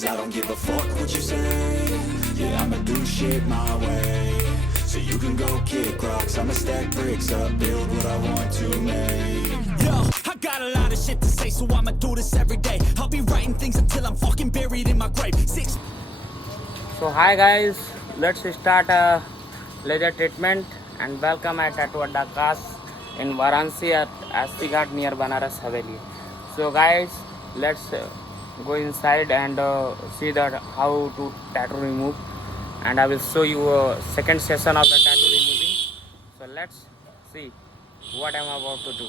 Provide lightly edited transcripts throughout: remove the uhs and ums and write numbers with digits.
cause I don't give a fuck what you say. Yeah, I'ma do shit my way. So you can go kick rocks, I'ma stack bricks up, build what I want to make. Yo, I got a lot of shit to say, so I'ma do this every day. I'll be writing things until I'm fucking buried in my grave. So hi guys, let's start a laser treatment and welcome at Tattoo Adda Class in Varanasi at Asti Ghat near Banaras Haveli. So guys, let's go inside and see that how to tattoo remove, and I will show you a second session of the tattoo removing. So let's see what I'm about to do.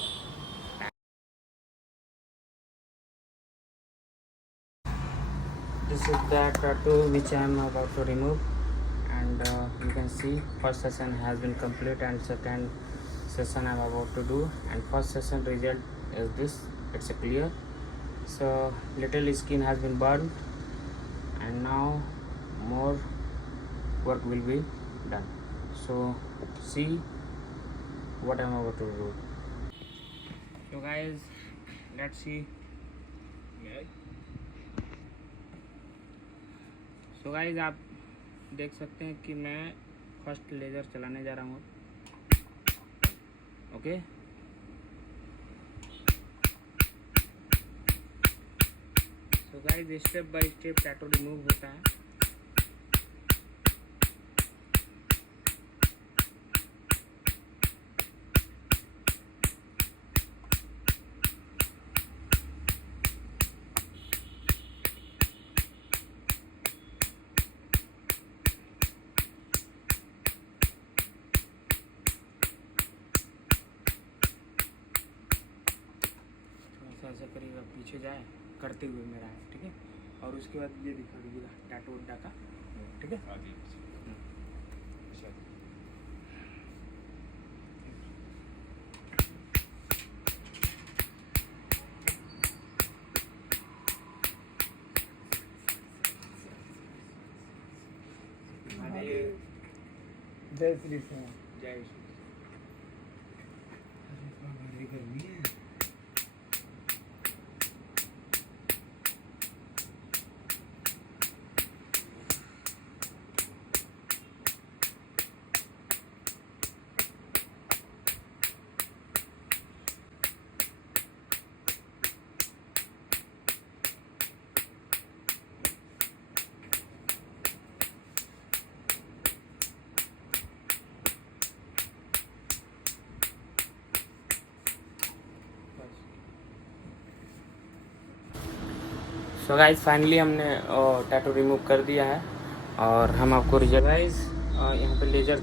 This is the tattoo which I am about to remove, and you can see first session has been complete and second session I am about to do, and first session result is this. It's a clear, so little skin has been burned and now more work will be done. So see what I am about to do. So guys, let's see. So guys आप देख सकते हैं कि मैं first laser चलाने जा रहा हूँ. Okay, so guys step by step tattoo remove होता है. ऐसा करिएगा, पीछे जाए करते हुए मेरा है, ठीक है. और उसके बाद ये दिखा दीजिएगा टैटू अड्डा का, ठीक है. जय श्री कृष्ण. जय गर्मी है. सो गाइज फाइनली हमने टैटू रिमूव कर दिया है और हम आपको रिजल्ट गाइज यहाँ पे लेज़र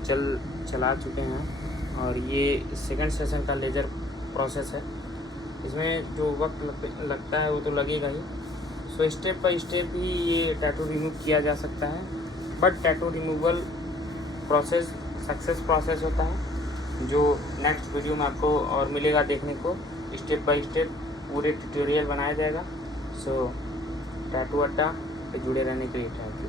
चला चुके हैं और ये सेकंड सेशन का लेज़र प्रोसेस है. इसमें जो वक्त लगता है वो तो लगेगा ही. सो स्टेप बाय स्टेप ही ये टैटू रिमूव किया जा सकता है, but tattoo removal process success process होता है जो नेक्स्ट वीडियो में आपको और मिलेगा देखने को. स्टेप बाय स्टेप पूरे ट्यूटोरियल बनाया जाएगा. सो टैटू अड्डा पे जुड़े रहने के लिए थैंक यू.